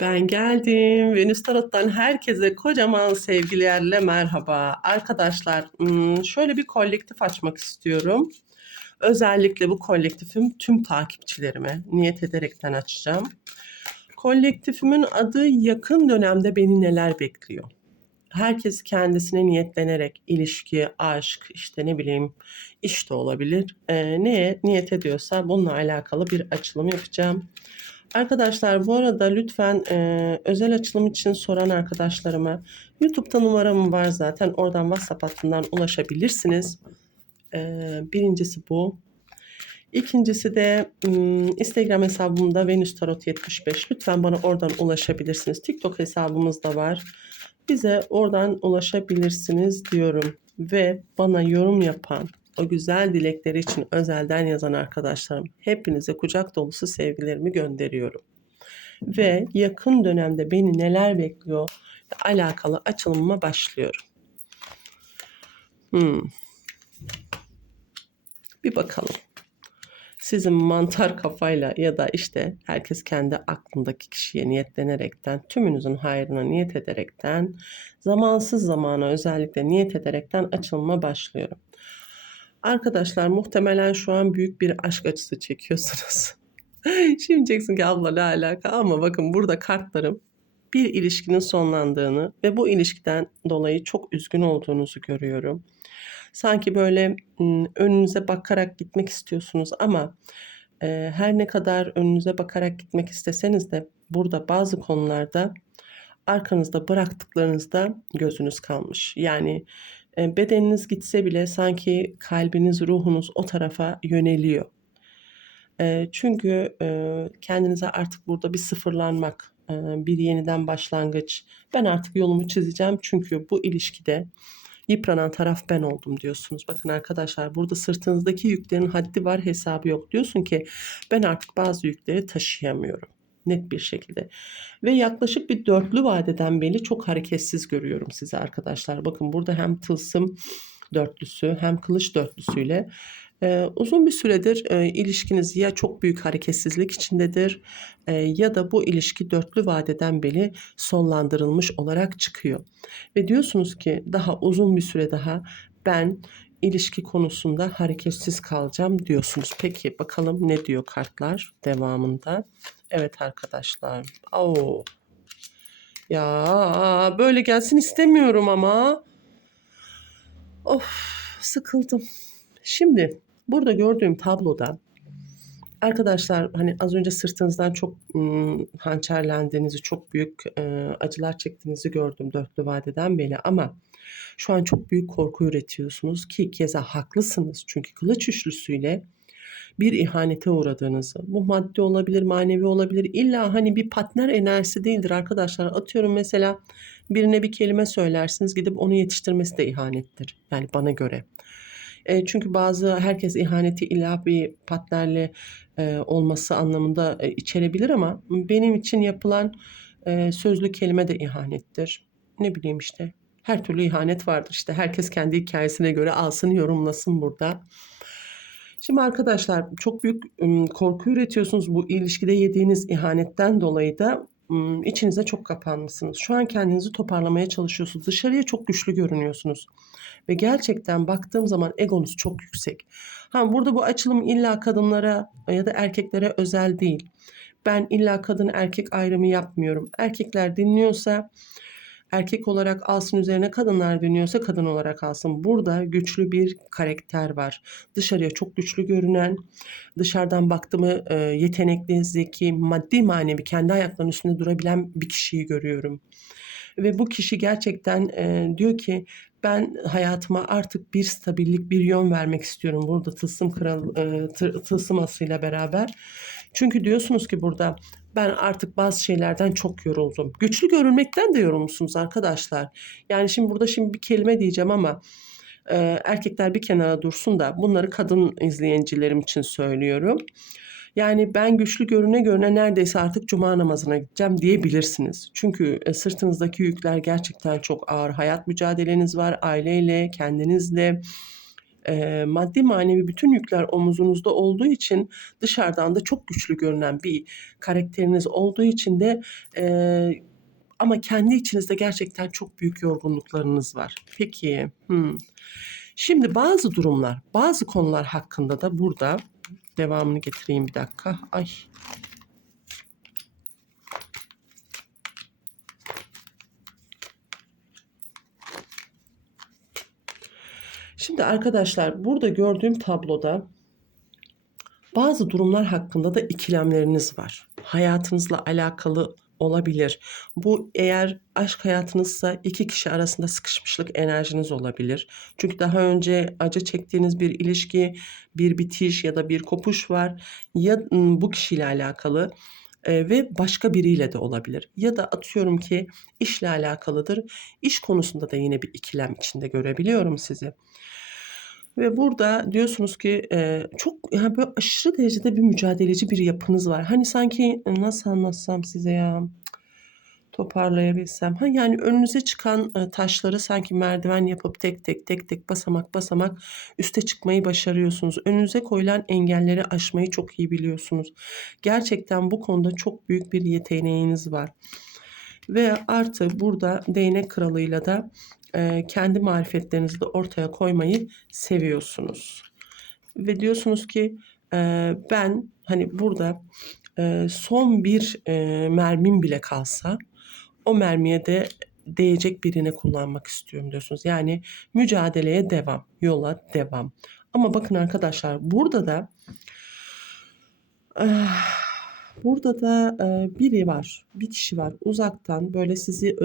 Ben geldim. Venüs Tarot'tan herkese kocaman sevgilerle merhaba. Arkadaşlar hmm, şöyle bir kolektif açmak istiyorum. Özellikle bu kolektifim tüm takipçilerime niyet ederekten açacağım. Kolektifimin adı yakın dönemde beni neler bekliyor? Herkes kendisine niyetlenerek ilişki, aşk, işte ne bileyim iş de olabilir. Ee, neye niyet ediyorsa bununla alakalı bir açılım yapacağım. Arkadaşlar bu arada lütfen e, özel açılım için soran arkadaşlarıma YouTube'da numaram var zaten. Oradan WhatsApp hattından ulaşabilirsiniz. E, birincisi bu. İkincisi de Instagram hesabımda Venüs Tarot 75. Lütfen bana oradan ulaşabilirsiniz. TikTok hesabımız da var. Bize oradan ulaşabilirsiniz diyorum. Ve bana yorum yapan, o güzel dilekleri için özelden yazan arkadaşlarım hepinize kucak dolusu sevgilerimi gönderiyorum. Ve yakın dönemde beni neler bekliyor alakalı açılımıma başlıyorum. Hmm. Bir bakalım. Sizin mantar kafayla ya da işte herkes kendi aklındaki kişiye niyetlenerekten, tümünüzün hayrına niyet ederekten, zamansız zamana özellikle niyet ederekten açılma başlıyorum. Arkadaşlar muhtemelen şu an büyük bir aşk acısı çekiyorsunuz. Şimdi diyeceksin ki abla ne alaka ama bakın burada kartlarım bir ilişkinin sonlandığını ve bu ilişkiden dolayı çok üzgün olduğunuzu görüyorum. Sanki böyle önünüze bakarak gitmek istiyorsunuz ama e, her ne kadar önünüze bakarak gitmek isteseniz de burada bazı konularda arkanızda bıraktıklarınızda gözünüz kalmış. Yani bedeniniz gitse bile sanki kalbiniz, ruhunuz o tarafa yöneliyor. E, çünkü e, kendinize artık burada bir sıfırlanmak, bir yeniden başlangıç. Ben artık yolumu çizeceğim çünkü bu ilişkide yıpranan taraf ben oldum diyorsunuz. Bakın arkadaşlar burada sırtınızdaki yüklerin haddi var hesabı yok. Diyorsun ki ben artık bazı yükleri taşıyamıyorum net bir şekilde. Ve yaklaşık bir dörtlü vadeden beri çok hareketsiz görüyorum sizi arkadaşlar. Bakın burada hem tılsım dörtlüsü hem kılıç dörtlüsüyle ee, uzun bir süredir e, ilişkiniz ya çok büyük hareketsizlik içindedir e, ya da bu ilişki dörtlü vadeden beri sonlandırılmış olarak çıkıyor. Ve diyorsunuz ki daha uzun bir süre daha ben ilişki konusunda hareketsiz kalacağım diyorsunuz. Peki bakalım ne diyor kartlar devamında. Evet arkadaşlar. Oo. Ya böyle gelsin istemiyorum ama. Of sıkıldım. Şimdi burada gördüğüm tabloda arkadaşlar hani az önce sırtınızdan çok ım, hançerlendiğinizi, çok büyük e, acılar çektiğinizi gördüm dörtlü vadeden beri ama şu an çok büyük korku üretiyorsunuz ki keza haklısınız. Çünkü kılıç üçlüsüyle bir ihanete uğradığınızı, bu maddi olabilir, manevi olabilir. İlla hani bir partner enerjisi değildir arkadaşlar. Atıyorum mesela birine bir kelime söylersiniz gidip onu yetiştirmesi de ihanettir. Yani bana göre. E, çünkü bazı herkes ihaneti illa bir partnerle e, olması anlamında e, içerebilir ama benim için yapılan sözlü kelime de ihanettir. Ne bileyim işte her türlü ihanet vardır. İşte herkes kendi hikayesine göre alsın yorumlasın burada. Şimdi arkadaşlar çok büyük korku üretiyorsunuz bu ilişkide yediğiniz ihanetten dolayı da içinize çok kapanmışsınız. Şu an kendinizi toparlamaya çalışıyorsunuz. Dışarıya çok güçlü görünüyorsunuz. Ve gerçekten baktığım zaman egonuz çok yüksek. Ha burada bu açılım illa kadınlara ya da erkeklere özel değil. Ben illa kadın erkek ayrımı yapmıyorum. Erkekler dinliyorsa erkek olarak alsın üzerine kadınlar dönüyorsa kadın olarak alsın. Burada güçlü bir karakter var. Dışarıya çok güçlü görünen, dışarıdan baktığımı e, yetenekli, zeki, maddi manevi kendi ayaklarının üstünde durabilen bir kişiyi görüyorum. Ve bu kişi gerçekten e, diyor ki ben hayatıma artık bir stabillik, bir yön vermek istiyorum. Burada tılsım kral, e, tılsım asıyla beraber. Çünkü diyorsunuz ki burada ben artık bazı şeylerden çok yoruldum. Güçlü görünmekten de yorulmuşsunuz arkadaşlar. Yani şimdi burada şimdi bir kelime diyeceğim ama e, erkekler bir kenara dursun da bunları kadın izleyicilerim için söylüyorum. Yani ben güçlü görüne görüne neredeyse artık cuma namazına gideceğim diyebilirsiniz. Çünkü e, sırtınızdaki yükler gerçekten çok ağır. Hayat mücadeleniz var aileyle, kendinizle e, maddi manevi bütün yükler omuzunuzda olduğu için dışarıdan da çok güçlü görünen bir karakteriniz olduğu için de e, ama kendi içinizde gerçekten çok büyük yorgunluklarınız var. Peki, hmm. şimdi bazı durumlar, bazı konular hakkında da burada devamını getireyim bir dakika. Ay. Şimdi arkadaşlar burada gördüğüm tabloda bazı durumlar hakkında da ikilemleriniz var. Hayatınızla alakalı olabilir. Bu eğer aşk hayatınızsa iki kişi arasında sıkışmışlık enerjiniz olabilir. Çünkü daha önce acı çektiğiniz bir ilişki, bir bitiş ya da bir kopuş var. Ya bu kişiyle alakalı e, ve başka biriyle de olabilir. Ya da atıyorum ki işle alakalıdır. İş konusunda da yine bir ikilem içinde görebiliyorum sizi. Ve burada diyorsunuz ki e, çok yani böyle aşırı derecede bir mücadeleci bir yapınız var. Hani sanki e, nasıl anlatsam size ya toparlayabilsem. Ha yani önünüze çıkan e, taşları sanki merdiven yapıp tek tek tek tek basamak basamak üste çıkmayı başarıyorsunuz. Önünüze koyulan engelleri aşmayı çok iyi biliyorsunuz. Gerçekten bu konuda çok büyük bir yeteneğiniz var. Ve artı burada değnek kralıyla da e, kendi marifetlerinizi de ortaya koymayı seviyorsunuz. Ve diyorsunuz ki e, ben hani burada e, son bir mermim bile kalsa o mermiye de değecek birine kullanmak istiyorum diyorsunuz. Yani mücadeleye devam, yola devam. Ama bakın arkadaşlar burada da ah, burada da e, biri var, bir kişi var uzaktan böyle sizi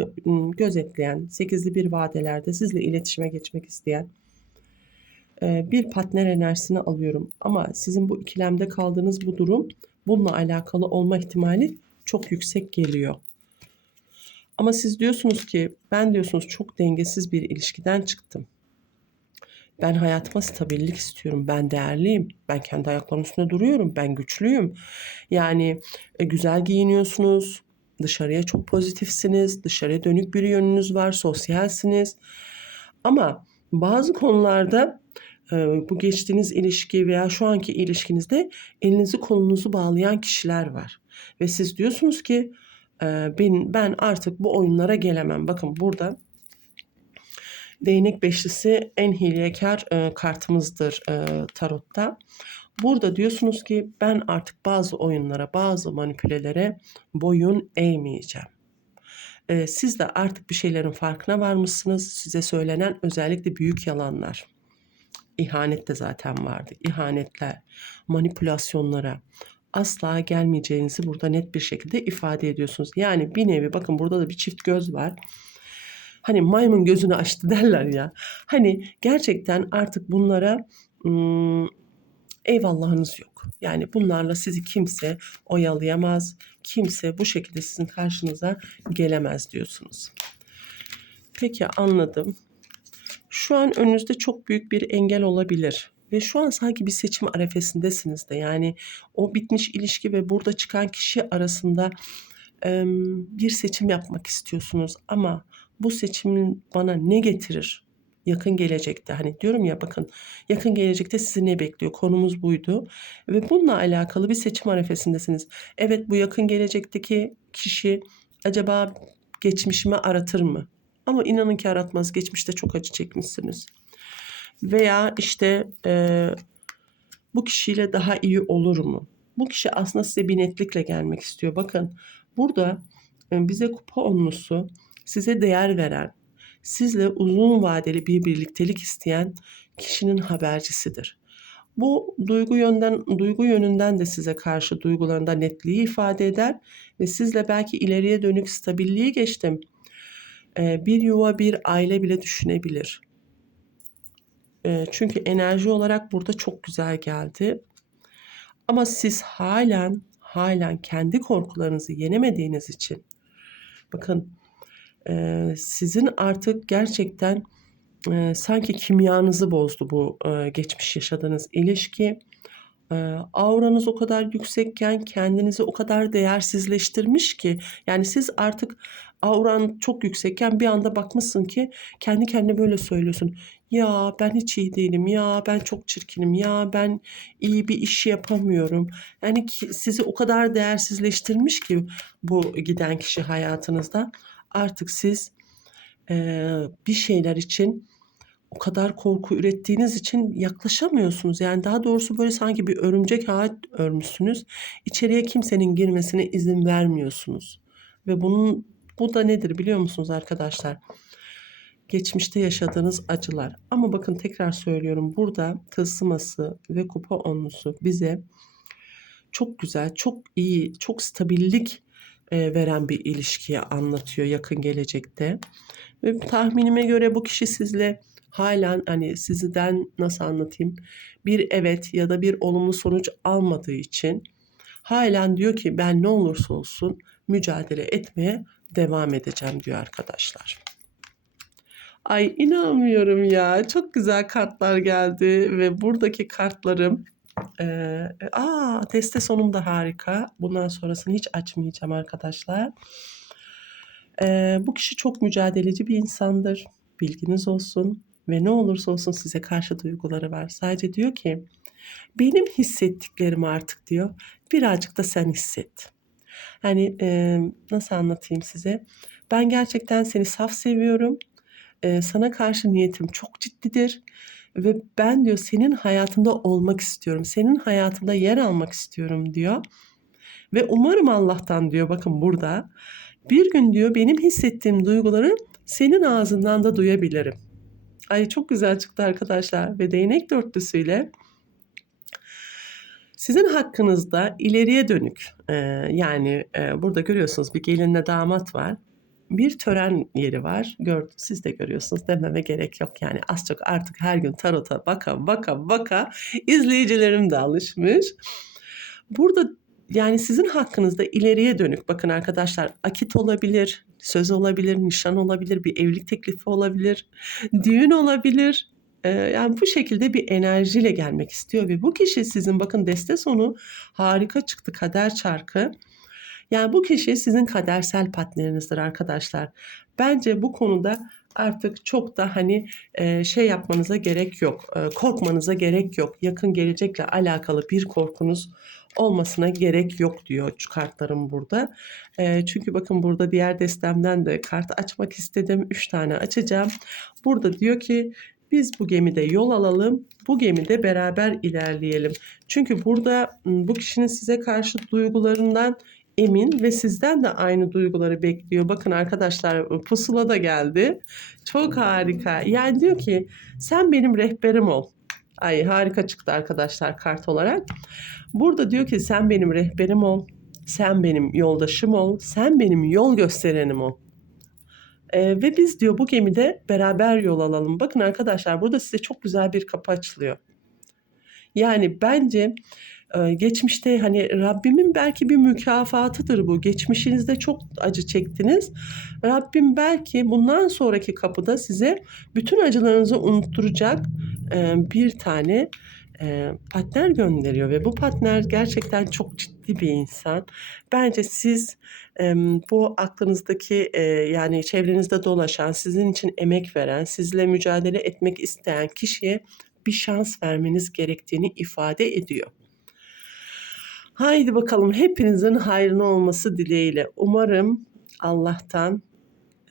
gözetleyen, sekizli bir vadelerde sizle iletişime geçmek isteyen e, bir partner enerjisini alıyorum. Ama sizin bu ikilemde kaldığınız bu durum bununla alakalı olma ihtimali çok yüksek geliyor. Ama siz diyorsunuz ki ben diyorsunuz çok dengesiz bir ilişkiden çıktım. Ben hayatıma stabillik istiyorum. Ben değerliyim. Ben kendi ayaklarımın üstünde duruyorum. Ben güçlüyüm. Yani e, güzel giyiniyorsunuz. Dışarıya çok pozitifsiniz. Dışarıya dönük bir yönünüz var. Sosyalsiniz. Ama bazı konularda e, bu geçtiğiniz ilişki veya şu anki ilişkinizde elinizi kolunuzu bağlayan kişiler var. Ve siz diyorsunuz ki e, ben, ben artık bu oyunlara gelemem. Bakın burada değnek beşlisi en hilekar e, kartımızdır e, tarotta. Burada diyorsunuz ki ben artık bazı oyunlara, bazı manipülelere boyun eğmeyeceğim. E, siz de artık bir şeylerin farkına varmışsınız. Size söylenen özellikle büyük yalanlar. İhanet de zaten vardı. İhanetler, manipülasyonlara asla gelmeyeceğinizi burada net bir şekilde ifade ediyorsunuz. Yani bir nevi bakın burada da bir çift göz var. Hani maymun gözünü açtı derler ya. Hani gerçekten artık bunlara ım, eyvallahınız yok. Yani bunlarla sizi kimse oyalayamaz. Kimse bu şekilde sizin karşınıza gelemez diyorsunuz. Peki anladım. Şu an önünüzde çok büyük bir engel olabilir. Ve şu an sanki bir seçim arefesindesiniz de. Yani o bitmiş ilişki ve burada çıkan kişi arasında bir seçim yapmak istiyorsunuz. Ama bu seçimin bana ne getirir? Yakın gelecekte hani diyorum ya bakın yakın gelecekte sizi ne bekliyor konumuz buydu ve bununla alakalı bir seçim arefesindesiniz. Evet bu yakın gelecekteki kişi acaba geçmişimi aratır mı? Ama inanın ki aratmaz geçmişte çok acı çekmişsiniz. Veya işte e, bu kişiyle daha iyi olur mu? Bu kişi aslında size bir netlikle gelmek istiyor. Bakın burada e, bize kupa onlusu size değer veren, sizle uzun vadeli bir birliktelik isteyen kişinin habercisidir. Bu duygu yönden duygu yönünden de size karşı duygularında netliği ifade eder ve sizle belki ileriye dönük stabilliği geçtim. Ee, bir yuva, bir aile bile düşünebilir. Ee, çünkü enerji olarak burada çok güzel geldi. Ama siz halen halen kendi korkularınızı yenemediğiniz için bakın e, sizin artık gerçekten e, sanki kimyanızı bozdu bu e, geçmiş yaşadığınız ilişki. E, auranız o kadar yüksekken kendinizi o kadar değersizleştirmiş ki yani siz artık auran çok yüksekken bir anda bakmışsın ki kendi kendine böyle söylüyorsun. Ya ben hiç iyi değilim, ya ben çok çirkinim, ya ben iyi bir iş yapamıyorum. Yani sizi o kadar değersizleştirmiş ki bu giden kişi hayatınızda. Artık siz eee, bir şeyler için o kadar korku ürettiğiniz için yaklaşamıyorsunuz. Yani daha doğrusu böyle sanki bir örümcek ağ örmüşsünüz. İçeriye kimsenin girmesine izin vermiyorsunuz. Ve bunun bu da nedir biliyor musunuz arkadaşlar? Geçmişte yaşadığınız acılar. Ama bakın tekrar söylüyorum burada tılsıması ve kupa onlusu bize çok güzel, çok iyi, çok stabillik e, veren bir ilişkiyi anlatıyor yakın gelecekte. Ve tahminime göre bu kişi sizle halen hani sizden nasıl anlatayım bir evet ya da bir olumlu sonuç almadığı için halen diyor ki ben ne olursa olsun mücadele etmeye devam edeceğim diyor arkadaşlar. Ay inanmıyorum ya. Çok güzel kartlar geldi ve buradaki kartlarım eee aa deste sonum da harika. Bundan sonrasını hiç açmayacağım arkadaşlar. Eee, bu kişi çok mücadeleci bir insandır. Bilginiz olsun ve ne olursa olsun size karşı duyguları var. Sadece diyor ki benim hissettiklerim artık diyor birazcık da sen hisset. Hani eee, nasıl anlatayım size? Ben gerçekten seni saf seviyorum. Sana karşı niyetim çok ciddidir ve ben diyor senin hayatında olmak istiyorum. Senin hayatında yer almak istiyorum diyor. Ve umarım Allah'tan diyor bakın burada bir gün diyor benim hissettiğim duyguları senin ağzından da duyabilirim. Ay çok güzel çıktı arkadaşlar ve değnek dörtlüsüyle sizin hakkınızda ileriye dönük e, yani e, burada görüyorsunuz bir gelinle damat var. Bir tören yeri var. Gör, siz de görüyorsunuz dememe gerek yok. Yani az çok artık her gün tarota baka baka baka izleyicilerim de alışmış. Burada yani sizin hakkınızda ileriye dönük bakın arkadaşlar akit olabilir, söz olabilir, nişan olabilir, bir evlilik teklifi olabilir, düğün olabilir. Ee, yani bu şekilde bir enerjiyle gelmek istiyor ve bu kişi sizin bakın deste sonu harika çıktı kader çarkı. Yani bu kişi sizin kadersel partnerinizdir arkadaşlar. Bence bu konuda artık çok da hani e, şey yapmanıza gerek yok. E, korkmanıza gerek yok. Yakın gelecekle alakalı bir korkunuz olmasına gerek yok diyor kartlarım burada. E, çünkü bakın burada diğer destemden de kart açmak istedim. Üç tane açacağım. Burada diyor ki biz bu gemide yol alalım. Bu gemide beraber ilerleyelim. Çünkü burada m, bu kişinin size karşı duygularından emin ve sizden de aynı duyguları bekliyor. Bakın arkadaşlar pusula da geldi. Çok harika. Yani diyor ki sen benim rehberim ol. Ay harika çıktı arkadaşlar kart olarak. Burada diyor ki sen benim rehberim ol. Sen benim yoldaşım ol. Sen benim yol gösterenim ol. Ee, ve biz diyor bu gemide beraber yol alalım. Bakın arkadaşlar burada size çok güzel bir kapı açılıyor. Yani bence e, geçmişte hani Rabbimin belki bir mükafatıdır bu. Geçmişinizde çok acı çektiniz. Rabbim belki bundan sonraki kapıda size bütün acılarınızı unutturacak e, bir tane e, partner gönderiyor ve bu partner gerçekten çok ciddi bir insan. Bence siz bu aklınızdaki e, yani çevrenizde dolaşan, sizin için emek veren, sizle mücadele etmek isteyen kişiye bir şans vermeniz gerektiğini ifade ediyor. Haydi bakalım hepinizin hayrına olması dileğiyle. Umarım Allah'tan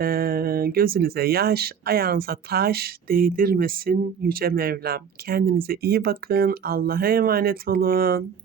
eee, gözünüze yaş, ayağınıza taş değdirmesin Yüce Mevlam. Kendinize iyi bakın. Allah'a emanet olun.